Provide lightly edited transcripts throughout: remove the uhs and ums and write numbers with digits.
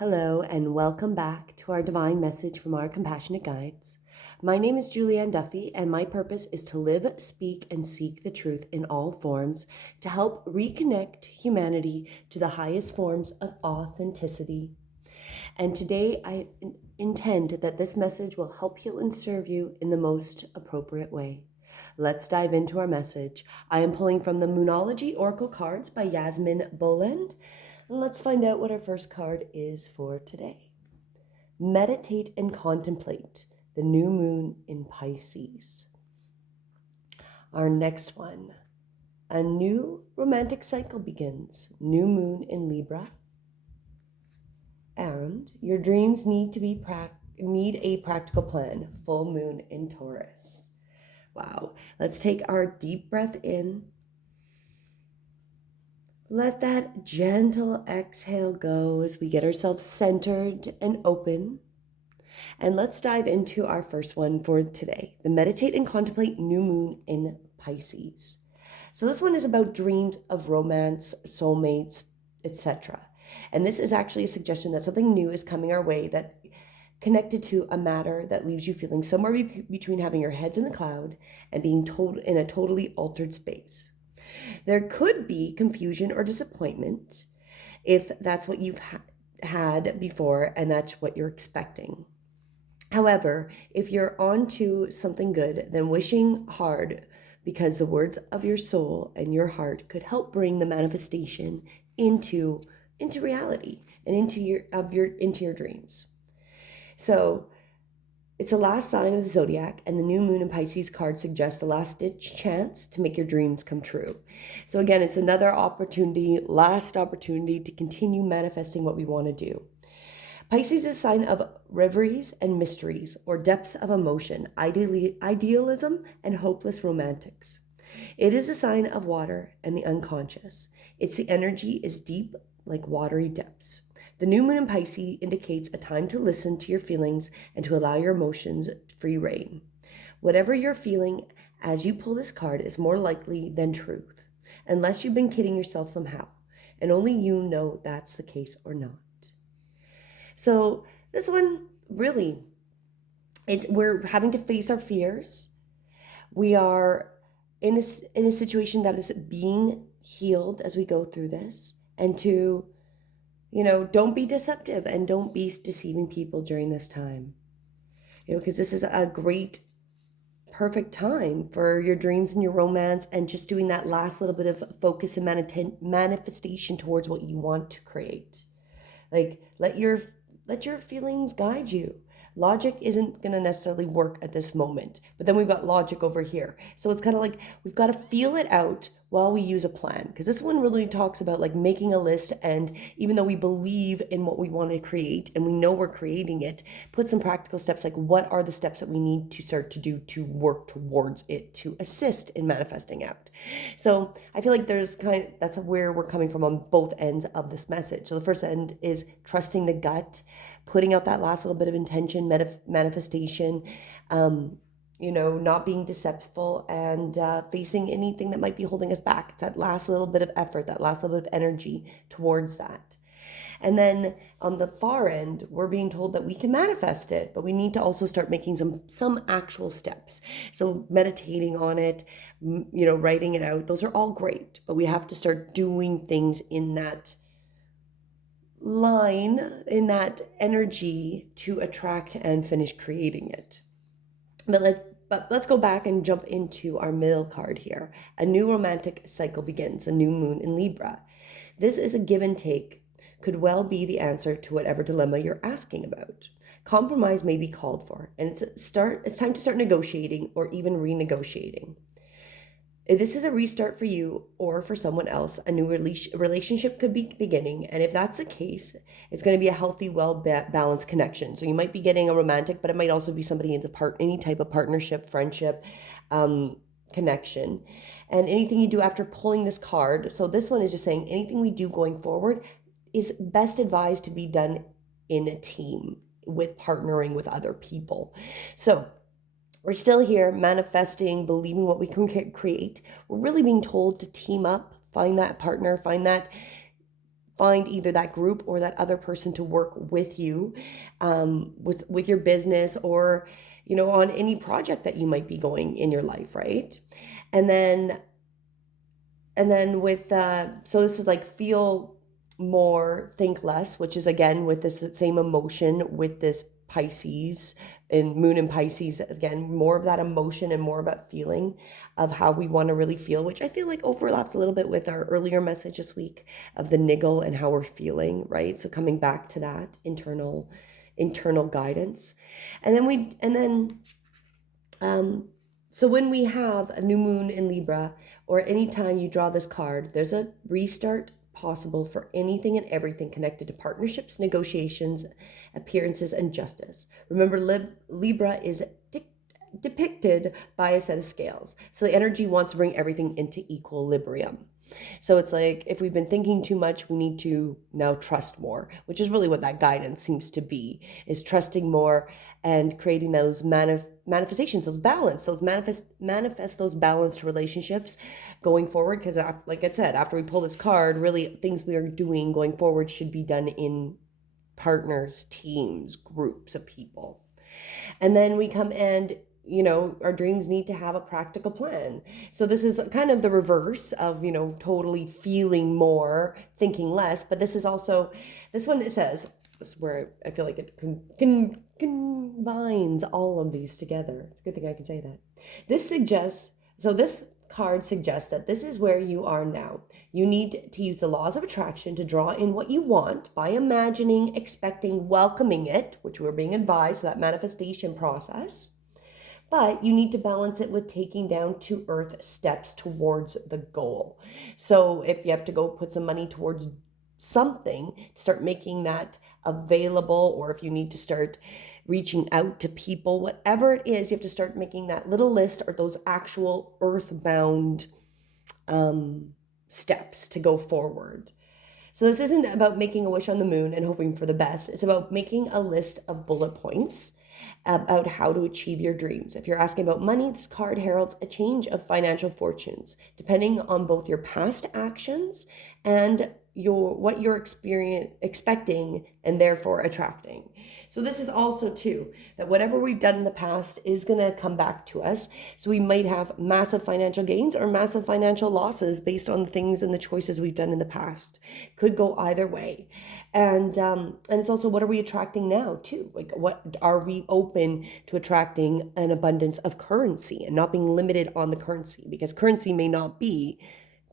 Hello, and welcome back to our divine message from our compassionate guides. My name is Julianne Duffy, and my purpose is to live, speak, and seek the truth in all forms to help reconnect humanity to the highest forms of authenticity. And today, I intend that this message will help heal and serve you in the most appropriate way. Let's dive into our message. I am pulling from the Moonology Oracle cards by Yasmin Boland. Let's find out what our first card is for today. Meditate and contemplate the new moon in Pisces. Our next one, a new romantic cycle begins. New moon in Libra. And your dreams need a practical plan. Full moon in Taurus. Wow. Let's take our deep breath in. Let that gentle exhale go as we get ourselves centered and open. And let's dive into our first one for today, the meditate and contemplate new moon in Pisces. So this one is about dreams of romance, soulmates, etc. And this is actually a suggestion that something new is coming our way that connected to a matter that leaves you feeling somewhere between having your heads in the cloud and being told in a totally altered space. There could be confusion or disappointment if that's what you've had before and that's what you're expecting. However, if you're on to something good, then wishing hard because the words of your soul and your heart could help bring the manifestation into reality and into your dreams. So it's the last sign of the zodiac, and the new moon in Pisces card suggests the last-ditch chance to make your dreams come true. So again, it's another opportunity, last opportunity to continue manifesting what we want to do. Pisces is a sign of reveries and mysteries, or depths of emotion, idealism, and hopeless romantics. It is a sign of water and the unconscious. Its energy is deep like watery depths. The new moon in Pisces indicates a time to listen to your feelings and to allow your emotions free rein. Whatever you're feeling as you pull this card is more likely than truth, unless you've been kidding yourself somehow, and only you know that's the case or not. So this one, really, we're having to face our fears. We are in a situation that is being healed as we go through this, and to don't be deceptive and don't be deceiving people during this time. Because this is a great, perfect time for your dreams and your romance and just doing that last little bit of focus and manifestation towards what you want to create. Like, let your feelings guide you. Logic isn't going to necessarily work at this moment, but then we've got logic over here. So it's kind of like we've got to feel it out while we use a plan, because this one really talks about like making a list, and even though we believe in what we want to create and we know we're creating it, put some practical steps, like what are the steps that we need to start to do to work towards it to assist in manifesting out. So I feel like that's where we're coming from on both ends of this message. So the first end is trusting the gut, putting out that last little bit of intention, manifestation, not being deceptive and facing anything that might be holding us back. It's that last little bit of effort, that last little bit of energy towards that. And then on the far end, we're being told that we can manifest it, but we need to also start making some actual steps. So meditating on it, writing it out, those are all great, but we have to start doing things in that line, in that energy to attract and finish creating it. But let's go back and jump into our middle card here. A new romantic cycle begins, a new moon in Libra. This is a give and take, could well be the answer to whatever dilemma you're asking about. Compromise may be called for, and it's time to start negotiating or even renegotiating. If this is a restart for you or for someone else, a new relationship could be beginning. And if that's the case, it's going to be a healthy, well-balanced connection. So you might be getting a romantic, but it might also be somebody in any type of partnership, friendship, connection. And anything you do after pulling this card. So this one is just saying anything we do going forward is best advised to be done in a team with partnering with other people. So we're still here manifesting, believing what we can create. We're really being told to team up, find that partner, find find either that group or that other person to work with you, with your business, or on any project that you might be going in your life, right? And then with so this is like feel more, think less, which is again with this same emotion with this Pisces and moon in Pisces, again, more of that emotion and more of that feeling of how we want to really feel, which I feel like overlaps a little bit with our earlier message this week of the niggle and how we're feeling, right? So coming back to that internal guidance. So when we have a new moon in Libra, or anytime you draw this card, there's a restart possible for anything and everything connected to partnerships, negotiations, appearances, and justice. Remember, Libra is depicted by a set of scales. So the energy wants to bring everything into equilibrium. So it's like, if we've been thinking too much, we need to now trust more, which is really what that guidance seems to be, is trusting more and creating those manifestations, those balance, those manifest those balanced relationships going forward. Because like I said, after we pull this card, really things we are doing going forward should be done in partners, teams, groups of people. And then we come and our dreams need to have a practical plan. So this is kind of the reverse of, totally feeling more, thinking less. But this is also, this one, it says, this is where I feel like it combines all of these together. It's a good thing I can say that. This card suggests that this is where you are now. You need to use the laws of attraction to draw in what you want by imagining, expecting, welcoming it, which we're being advised, so that manifestation process. But you need to balance it with taking down to earth steps towards the goal. So if you have to go put some money towards something, start making that available, or if you need to start reaching out to people, whatever it is, you have to start making that little list or those actual earthbound steps to go forward. So this isn't about making a wish on the moon and hoping for the best. It's about making a list of bullet points about how to achieve your dreams. If you're asking about money, this card heralds a change of financial fortunes, depending on both your past actions and what you're expecting and therefore attracting. So this is also too, that whatever we've done in the past is going to come back to us. So we might have massive financial gains or massive financial losses based on the things and the choices we've done in the past. Could go either way. And it's also, what are we attracting now too? Like, what are we open to attracting? An abundance of currency and not being limited on the currency, because currency may not be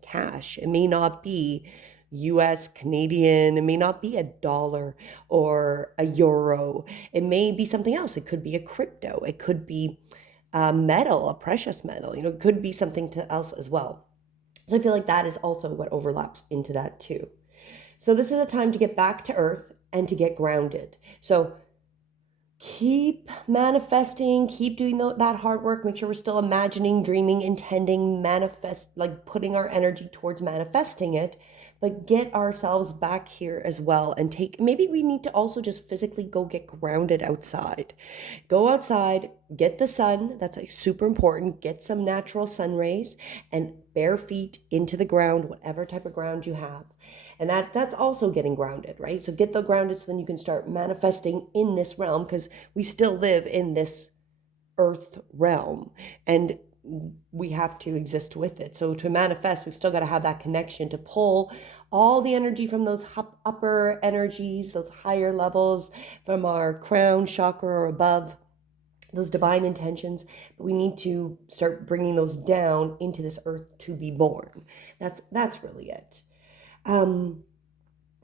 cash. It may not be US, Canadian, it may not be a dollar or a euro. It may be something else. It could be a crypto. It could be a metal, a precious metal. It could be something else as well. So I feel like that is also what overlaps into that too. So this is a time to get back to earth and to get grounded. So keep manifesting, keep doing that hard work. Make sure we're still imagining, dreaming, intending, manifest, like putting our energy towards manifesting it, but get ourselves back here as well. And maybe we need to also just physically go get grounded outside. Go outside, get the sun. That's like super important. Get some natural sun rays and bare feet into the ground, whatever type of ground you have. And that's also getting grounded, right? So get the grounded so then you can start manifesting in this realm, because we still live in this earth realm and we have to exist with it. So to manifest, we've still got to have that connection to pull all the energy from those upper energies, those higher levels, from our crown chakra or above, those divine intentions. But we need to start bringing those down into this earth to be born. That's really it.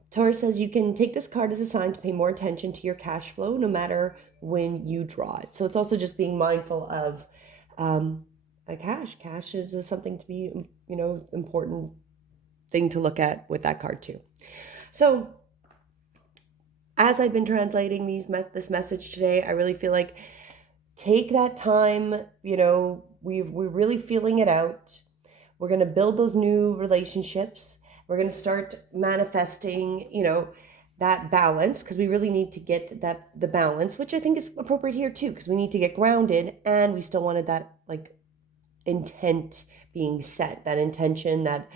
Taurus says you can take this card as a sign to pay more attention to your cash flow no matter when you draw it. So it's also just being mindful of cash. Cash is something to be, important thing to look at with that card too. So as I've been translating this message today, I really feel like take that time, we're really feeling it out. We're going to build those new relationships. We're going to start manifesting, that balance, because we really need to get the balance, which I think is appropriate here too, because we need to get grounded and we still wanted that like intent being set, that intention, that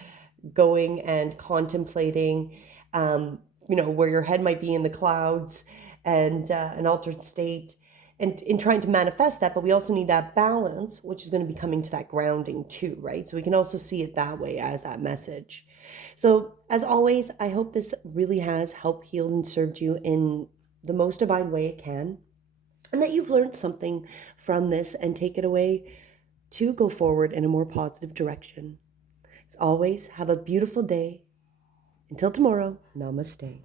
going and contemplating where your head might be in the clouds and an altered state, and in trying to manifest that. But we also need that balance, which is going to be coming to that grounding too, right? So we can also see it that way as that message. So as always, I hope this really has helped, healed, and served you in the most divine way it can, and that you've learned something from this and take it away to go forward in a more positive direction. As always, have a beautiful day. Until tomorrow, namaste.